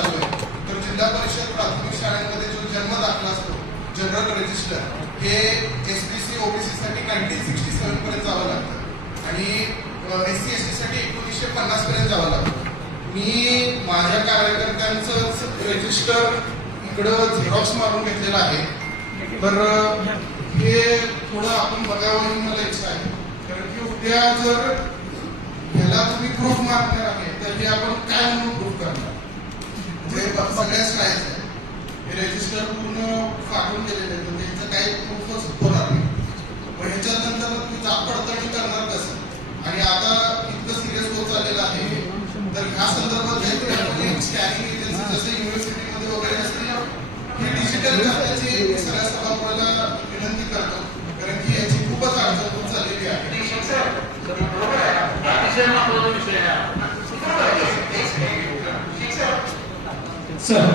चालू आहे. तर जिल्हा परिषद प्राथमिक शाळांमध्ये जो जन्म दाखला असतो जनरल रजिस्टर हे SBC OBC साठी 1967 पर्यंत जावं लागतं आणि SC ST साठी 1950 पर्यंत जावं लागतं. मी माझ्या कार्यकर्त्यांचं रजिस्टर इकडं झेरॉक्स मारून घेतलेलं आहे. तर हे थोडं आपण बघावं ही मला इच्छा आहे, कारण की उद्या जर ह्याला तुम्ही प्रूफ मारणार आहे तर हे आपण काय म्हणून प्रूफ करणार. म्हणजे सगळ्याच काय हे रजिस्टर पूर्ण फाटून गेलेले आहे, तर त्यांचं काही प्रूफच होणार नाही. पण ह्याच्यानंतर तुम्ही जात पडताळणी करणार कसं. आणि आता इतकं सिरियस होत चाललेलं आहे, तर ह्या संदर्भात स्कॅनिंग एजन्सी जसं युनिव्हर्सिटीमध्ये वगैरे असते हे डिजिटल करण्याची सगळ्या सभागृहाला विनंती करतो, कारण की याची खूपच अडचण होत चाललेली आहे. सर